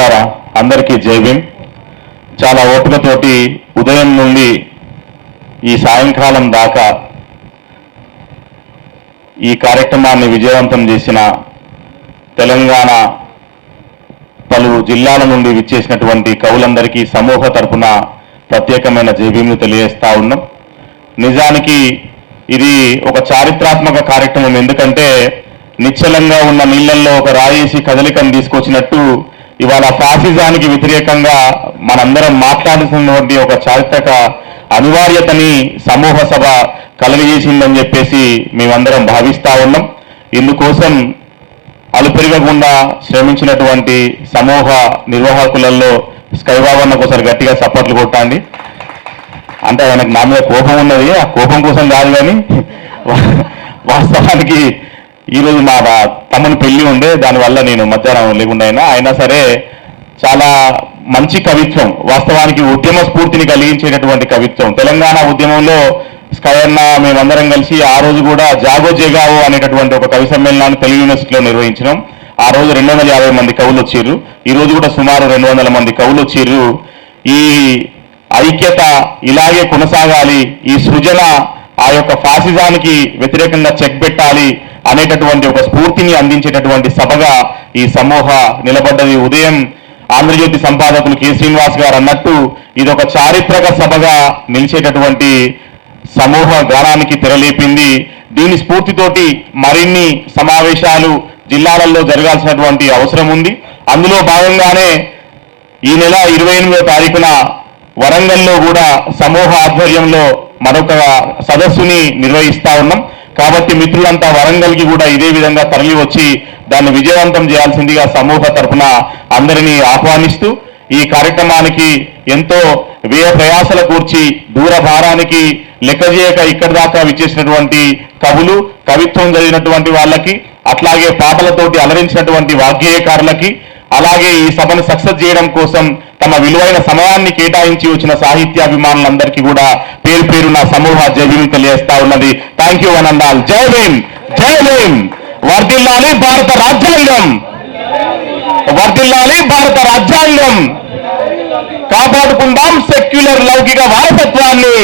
మిత్రులారా అందరికీ జై భీమ్. చాలా ఓపికతోటి ఉదయం నుండి ఈ సాయంకాలం దాకా ఈ కార్యక్రమాన్ని విజయవంతం చేసిన తెలంగాణ పలు జిల్లాల నుండి విచ్చేసినటువంటి కవులందరికీ సమూహ తరపున ప్రత్యేకమైన జై భీమ్ను తెలియజేస్తా ఉన్నాం. నిజానికి ఇది ఒక చారిత్రాత్మక కార్యక్రమం. ఎందుకంటే నిశ్చలంగా ఉన్న నీళ్లలో ఒక రాయేసి కదలికను తీసుకొచ్చినట్టు ఇవాళ ఫాసిజానికి వ్యతిరేకంగా మనందరం మాట్లాడుతున్నటువంటి ఒక చారిత్రక అనివార్యతని సమూహ సభ కలుగజేసిందని చెప్పేసి మేమందరం భావిస్తా ఉన్నాం. ఇందుకోసం అలుపెరగకుండా శ్రమించినటువంటి సమూహ నిర్వాహకులలో స్కైబాబన్నకు ఒకసారి గట్టిగా చప్పట్లు కొట్టండి. అంటే ఆయనకు నా మీద కోపం ఉన్నది, ఆ కోపం కోసం కాదు, కానీ వాస్తవానికి ఈరోజు మా తమ్ముని పెళ్లి ఉండే, దానివల్ల నేను మధ్యాహ్నం లేకుండా అయినా సరే చాలా మంచి కవిత్వం, వాస్తవానికి ఉద్యమ స్ఫూర్తిని కలిగించేటటువంటి కవిత్వం. తెలంగాణ ఉద్యమంలో స్కై అన్న మేమందరం కలిసి ఆ రోజు కూడా జాగో జేగావో అనేటటువంటి ఒక కవి సమ్మేళనాన్ని తెలుగు యూనివర్సిటీలో నిర్వహించినాం. ఆ రోజు 250 మంది కవులు వచ్చిర్రు. ఈ రోజు కూడా సుమారు 200 మంది కవులు వచ్చిర్రు. ఈ ఐక్యత ఇలాగే కొనసాగాలి, ఈ సృజన ఆ యొక్క ఫాసిజానికి వ్యతిరేకంగా చెక్ పెట్టాలి అనేటటువంటి ఒక స్ఫూర్తిని అందించేటటువంటి సభగా ఈ సమూహ నిలబడ్డది. ఉదయం ఆంధ్రజ్యోతి సంపాదకులు కె శ్రీనివాస్ గారు అన్నట్టు ఇది ఒక చారిత్రక సభగా నిలిచేటటువంటి సమూహ గానానికి తెరలేపింది. దీని స్ఫూర్తితోటి మరిన్ని సమావేశాలు జిల్లాలలో జరగాల్సినటువంటి అవసరం ఉంది. అందులో భాగంగానే ఈ నెల 28వ తారీఖున వరంగల్లో కూడా సమూహ ఆధ్వర్యంలో మరొక సదస్సుని నిర్వహిస్తా ఉన్నాం. కాబట్టి మిత్రులంతా వరంగల్కి కూడా ఇదే విధంగా తరలి వచ్చి దాన్ని విజయవంతం చేయాల్సిందిగా సమూహ తరఫున అందరినీ ఆహ్వానిస్తూ ఈ కార్యక్రమానికి ఎంతో వ్యయ ప్రయాసల కూర్చి దూర భారానికి లెక్క చేయక ఇక్కడి దాకా విచ్చేసినటువంటి కవులు, కవిత్వం చదివినటువంటి వాళ్ళకి, అట్లాగే పాటలతోటి అలరించినటువంటి వాగ్గేయకారులకి, అలాగే ఈ సభను సక్సెస్ చేయడం కోసం తమ విలువైన సమయాన్ని కేటాయించి వచ్చిన సాహిత్యాభిమానులందరికీ కూడా పేరు పేరు నా సమూహ జై భీమ్ తెలియజేస్తా ఉన్నది. థ్యాంక్ యూ అనందాల్. జై భీమ్, జై భీమ్. వర్ధిల్లాలి భారత రాజ్యాంగం, వర్ధిల్లాలి భారత రాజ్యాంగం. కాపాడుకుందాం సెక్యులర్ లౌకిక వారసత్వాన్ని.